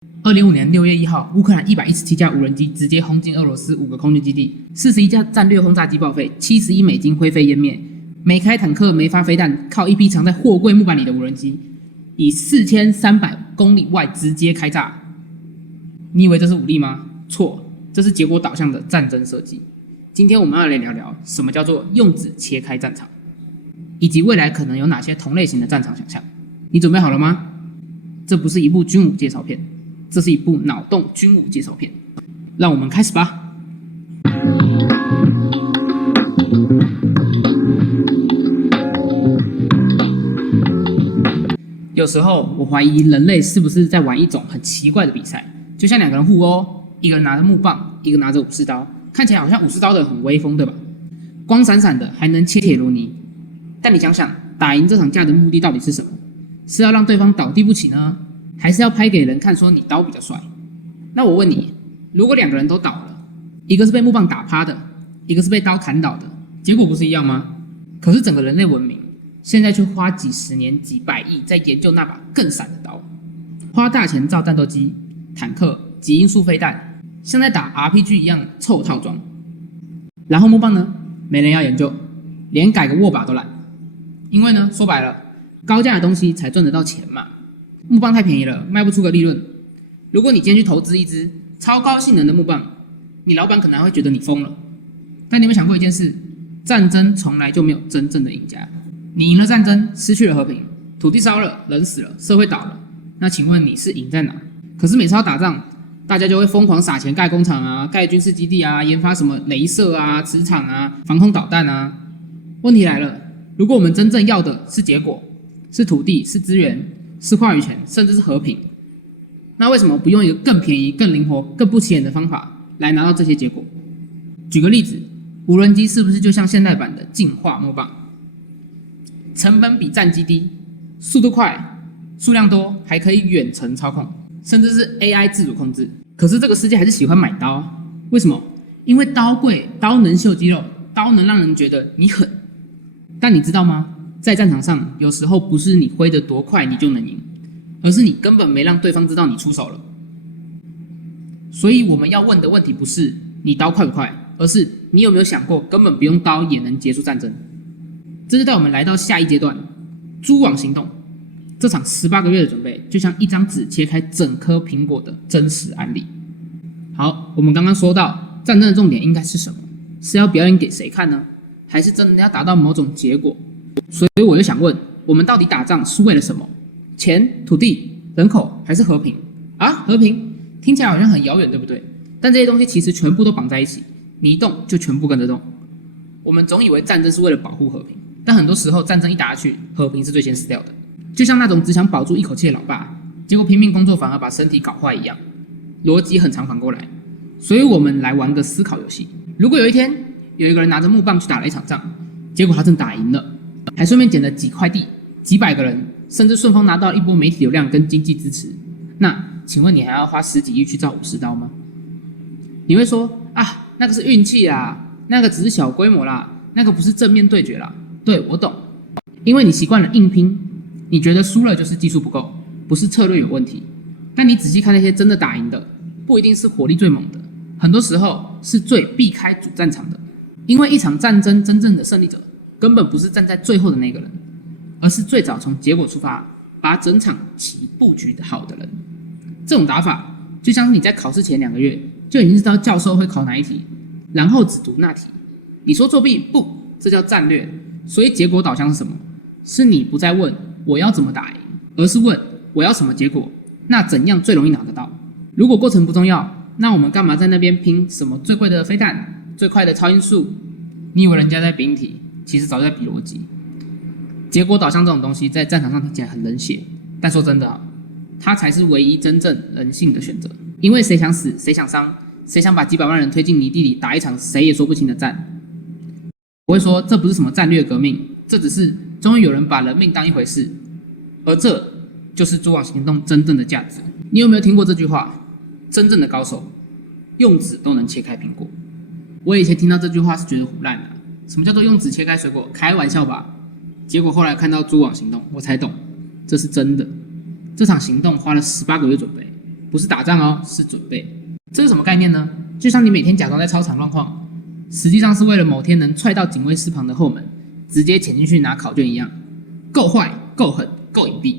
2025年6月1号，乌克兰117架无人机直接轰进俄罗斯5个空军基地，41架战略轰炸机报废，$70亿灰飞烟灭。每开坦克没发飞弹，靠一批藏在货柜木板里的无人机，以4300公里外直接开炸。你以为这是武力吗？错，这是结果导向的战争设计。今天我们要来聊聊什么叫做用纸切开战场，以及未来可能有哪些同类型的战场想象。你准备好了吗？这不是一部军武介绍片，这是一部脑洞军武介绍片。让我们开始吧。有时候我怀疑人类是不是在玩一种很奇怪的比赛，就像两个人互殴，一个人拿着木棒，一个拿着武士刀，看起来好像武士刀的很威风，对吧？光闪闪的，还能切铁如泥。但你想想，打赢这场架的目的到底是什么？是要让对方倒地不起呢，还是要拍给人看说你刀比较帅？那我问你，如果两个人都倒了，一个是被木棒打趴的，一个是被刀砍倒的，结果不是一样吗？可是整个人类文明现在却花几十年几百亿在研究那把更闪的刀，花大钱造战斗机、坦克、极音速飞弹，像在打 RPG 一样凑套装。然后木棒呢，没人要研究，连改个握把都懒。因为呢，说白了，高价的东西才赚得到钱嘛。木棒太便宜了，卖不出个利润。如果你今天去投资一支超高性能的木棒，你老板可能还会觉得你疯了。但你有没有想过一件事？战争从来就没有真正的赢家。你赢了战争，失去了和平，土地烧了，人死了，社会倒了。那请问你是赢在哪？可是每次要打仗，大家就会疯狂撒钱盖工厂啊，盖军事基地啊，研发什么雷射啊、磁场啊、防空导弹啊。问题来了，如果我们真正要的是结果，是土地，是资源，是话语权，甚至是和平，那为什么不用一个更便宜、更灵活、更不起眼的方法来拿到这些结果？举个例子，无人机是不是就像现代版的进化木棒？成本比战机低，速度快，数量多，还可以远程操控，甚至是 AI 自主控制。可是这个世界还是喜欢买刀，为什么？因为刀贵，刀能秀肌肉，刀能让人觉得你狠。但你知道吗？在战场上，有时候不是你挥得多快你就能赢，而是你根本没让对方知道你出手了。所以我们要问的问题不是你刀快不快，而是你有没有想过根本不用刀也能结束战争。这就带我们来到下一阶段，蛛网行动。这场18个月的准备，就像一张纸切开整颗苹果的真实案例。好，我们刚刚说到战争的重点应该是什么？是要表演给谁看呢？还是真的要达到某种结果？所以我就想问，我们到底打仗是为了什么？钱、土地、人口，还是和平？啊，和平听起来好像很遥远，对不对？但这些东西其实全部都绑在一起，你一动就全部跟着动。我们总以为战争是为了保护和平，但很多时候战争一打下去，和平是最先死掉的。就像那种只想保住一口气的老爸，结果拼命工作反而把身体搞坏一样，逻辑很常反过来。所以我们来玩个思考游戏：如果有一天有一个人拿着木棒去打了一场仗，结果他真打赢了，还顺便捡了几块地、几百个人，甚至顺丰拿到一波媒体流量跟经济支持，那请问你还要花10几亿去造武士刀吗？你会说啊，那个是运气啦，那个只是小规模啦，那个不是正面对决啦。对，我懂，因为你习惯了硬拼，你觉得输了就是技术不够，不是策略有问题。但你仔细看那些真的打赢的，不一定是火力最猛的，很多时候是最避开主战场的。因为一场战争真正的胜利者，根本不是站在最后的那个人，而是最早从结果出发，把整场棋布局的好的人。这种打法，就像是你在考试前2个月就已经知道教授会考哪一题，然后只读那题。你说作弊？不，这叫战略。所以结果导向是什么？是你不再问我要怎么打赢，而是问我要什么结果，那怎样最容易拿得到？如果过程不重要，那我们干嘛在那边拼什么最贵的飞弹、最快的超音速？你以为人家在比硬题，其实早就在比逻辑。结果导向这种东西在战场上听起来很冷血，但说真的，它才是唯一真正人性的选择。因为谁想死，谁想伤，谁想把几百万人推进泥地里打一场谁也说不清的战。我会说这不是什么战略革命，这只是终于有人把人命当一回事，而这就是蛛网行动真正的价值。你有没有听过这句话？真正的高手用纸都能切开苹果。我以前听到这句话是觉得唬烂的，什么叫做用纸切开水果？开玩笑吧！结果后来看到蛛网行动，我才懂，这是真的。这场行动花了18个月准备，不是打仗哦，是准备。这是什么概念呢？就像你每天假装在操场乱晃，实际上是为了某天能踹到警卫室旁的后门，直接潜进去拿考卷一样，够坏、够狠、够隐蔽。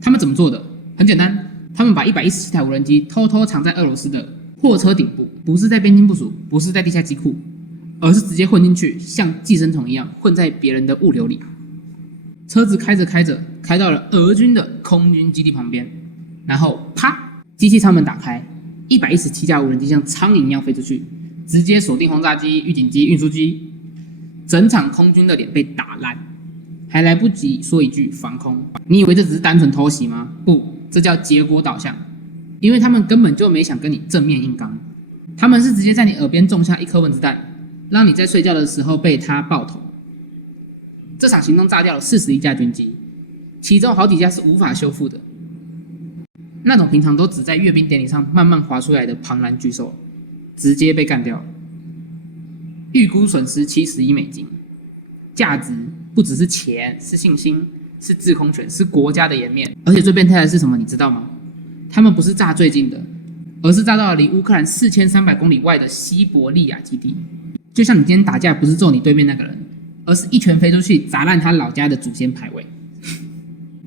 他们怎么做的？很简单，他们把117台无人机偷偷藏在俄罗斯的货车顶部，不是在边境部署，不是在地下机库，而是直接混进去，像寄生虫一样混在别人的物流里。车子开着开着，开到了俄军的空军基地旁边，然后啪，机器舱门打开，117架无人机像苍蝇一样飞出去，直接锁定轰炸机、预警机、运输机，整场空军的脸被打烂，还来不及说一句防空。你以为这只是单纯偷袭吗？不，这叫结果导向，因为他们根本就没想跟你正面硬刚，他们是直接在你耳边种下一颗蚊子弹，让你在睡觉的时候被它爆头。这场行动炸掉了41架军机，其中好几架是无法修复的。那种平常都只在阅兵典礼上慢慢滑出来的庞然巨兽，直接被干掉了。预估损失70亿美金，价值不只是钱，是信心，是制空权，是国家的颜面。而且最变态的是什么，你知道吗？他们不是炸最近的，而是炸到了离乌克兰4300公里外的西伯利亚基地。就像你今天打架不是揍你对面那个人，而是一拳飞出去砸烂他老家的祖先牌位。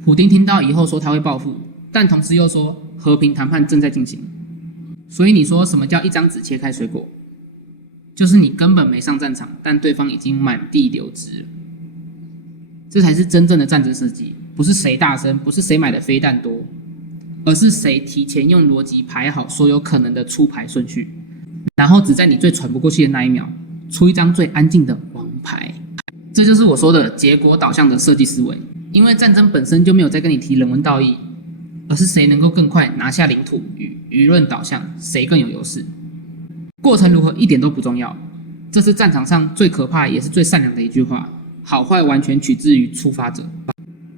普丁听到以后说他会报复，但同时又说和平谈判正在进行。所以你说什么叫一张纸切开水果？就是你根本没上战场，但对方已经满地流汁了。这才是真正的战争设计，不是谁大声，不是谁买的飞弹多，而是谁提前用逻辑排好所有可能的出牌顺序，然后只在你最喘不过气的那一秒，出一张最安静的王牌。这就是我说的结果导向的设计思维。因为战争本身就没有在跟你提人文道义，而是谁能够更快拿下领土与舆论导向，谁更有优势。过程如何一点都不重要，这是战场上最可怕也是最善良的一句话，好坏完全取之于出发者。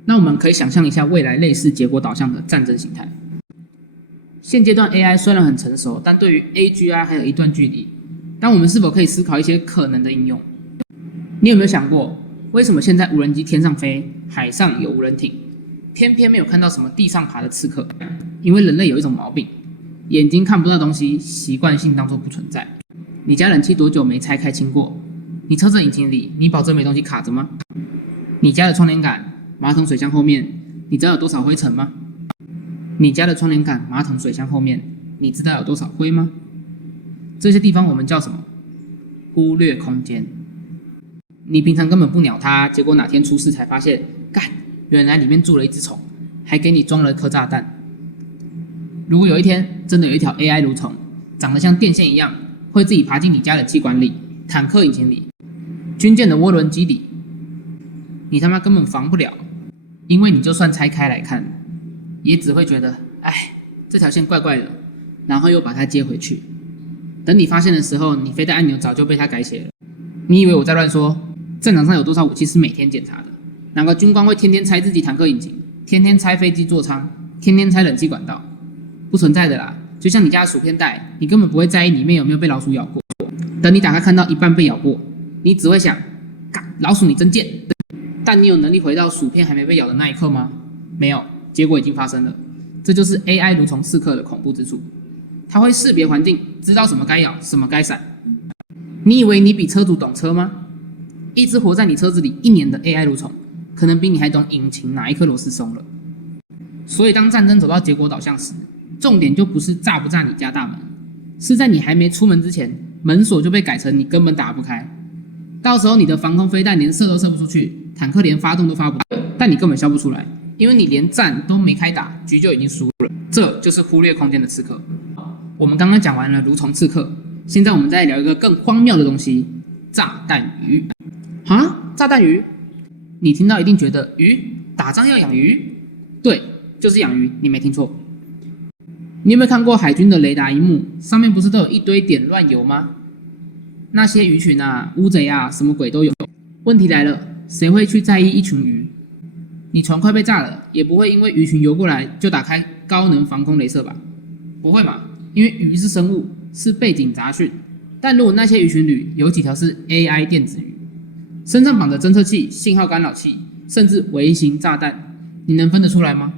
那我们可以想象一下未来类似结果导向的战争形态。现阶段 AI 虽然很成熟，但对于 AGI 还有一段距离。但我们是否可以思考一些可能的应用？你有没有想过，为什么现在无人机天上飞，海上有无人艇，偏偏没有看到什么地上爬的刺客？因为人类有一种毛病，眼睛看不到东西，习惯性当作不存在。你家冷气多久没拆开清过？你车子引擎里，你保证没东西卡着吗？你家的窗帘杆、马桶水箱后面，你知道有多少灰尘吗？你家的窗帘杆、马桶水箱后面，你知道有多少灰吗？这些地方我们叫什么？忽略空间。你平常根本不鸟它，结果哪天出事才发现，干，原来里面住了一只虫，还给你装了颗炸弹。如果有一天真的有一条 AI 蠕虫，长得像电线一样，会自己爬进你家的气管里、坦克引擎里、军舰的涡轮机里，你他妈根本防不了，因为你就算拆开来看，也只会觉得，哎，这条线怪怪的，然后又把它接回去。等你发现的时候，你飞弹按钮早就被它改写了。你以为我在乱说？战场上有多少武器是每天检查的？哪个军官会天天拆自己坦克引擎，天天拆飞机座舱，天天拆冷气管道？不存在的啦。就像你家的薯片袋，你根本不会在意里面有没有被老鼠咬过。等你打开看到一半被咬过，你只会想，干，老鼠你真贱。但你有能力回到薯片还没被咬的那一刻吗？没有，结果已经发生了。这就是 AI 蠕虫刺客的恐怖之处。它会识别环境，知道什么该咬，什么该闪。你以为你比车主懂车吗？一只活在你车子里1年的 AI 蠕虫，可能比你还懂引擎哪一颗螺丝松了。所以当战争走到结果导向时，重点就不是炸不炸你家大门，是在你还没出门之前，门锁就被改成你根本打不开。到时候你的防空飞弹连射都射不出去，坦克连发动都发不动，但你根本笑不出来，因为你连战都没开打，局就已经输了。这就是忽略空间的刺客。我们刚刚讲完了蠕虫刺客，现在我们再聊一个更荒谬的东西——炸弹鱼。哈，炸弹鱼？你听到一定觉得鱼打仗要养鱼？对，就是养鱼，你没听错。你有没有看过海军的雷达萤幕？上面不是都有一堆点乱游吗？那些鱼群啊、乌贼啊，什么鬼都有。问题来了，谁会去在意一群鱼？你船快被炸了，也不会因为鱼群游过来就打开高能防空雷射吧？不会嘛，因为鱼是生物，是背景杂讯。但如果那些鱼群里有几条是 AI 电子鱼，身上绑着侦测器、信号干扰器，甚至微型炸弹，你能分得出来吗？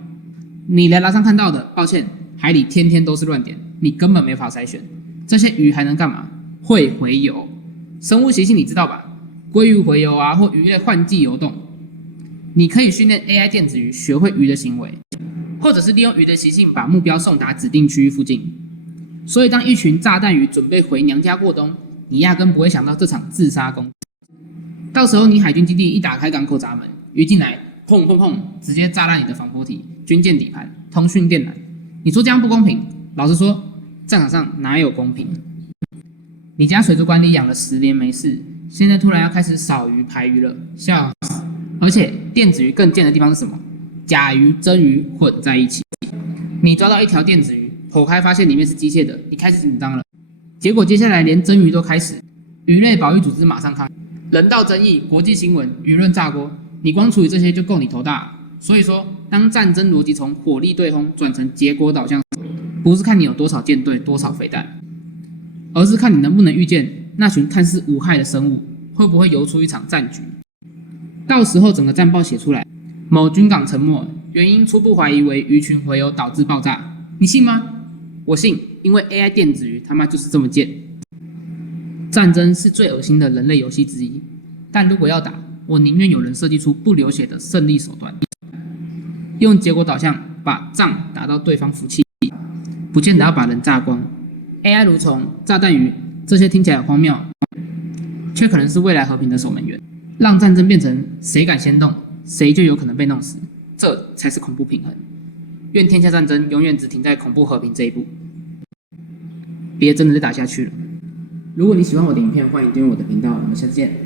你雷达上看到的，抱歉，海里天天都是乱点，你根本没法筛选。这些鱼还能干嘛？会洄游。生物习性你知道吧？鲑鱼洄游啊，或鱼类换季游动。你可以训练 AI 电子鱼学会鱼的行为，或者是利用鱼的习性把目标送达指定区域附近。所以当一群炸弹鱼准备回娘家过冬，你压根不会想到这场自杀攻击。到时候你海军基地一打开港口闸门，鱼进来，砰砰砰，直接炸烂你的防波堤、军舰底盘、通讯电缆。你说这样不公平？老实说，战场上哪有公平？你家水族馆里养了10年没事，现在突然要开始扫鱼排鱼了，笑死！而且电子鱼更贱的地方是什么？假鱼、真鱼混在一起。你抓到一条电子鱼，剖开发现里面是机械的，你开始紧张了。结果接下来连真鱼都开始，鱼类保育组织马上抗议，人道争议、国际新闻、舆论炸锅，你光处理这些就够你头大了。所以说，当战争逻辑从火力对轰转成结果导向，不是看你有多少舰队、多少飞弹，而是看你能不能预见那群看似无害的生物会不会游出一场战局。到时候整个战报写出来，某军港沉没，原因初步怀疑为鱼群洄游导致爆炸，你信吗？我信，因为 AI 电子鱼他妈就是这么贱。战争是最恶心的人类游戏之一，但如果要打，我宁愿有人设计出不流血的胜利手段，用结果导向把仗打到对方服气，不见得要把人炸光。AI 蠕虫、炸弹鱼这些听起来很荒谬，却可能是未来和平的守门员，让战争变成谁敢先动，谁就有可能被弄死，这才是恐怖平衡。愿天下战争永远只停在恐怖和平这一步，别真的再打下去了。如果你喜欢我的影片，欢迎订阅我的频道，我们下次见。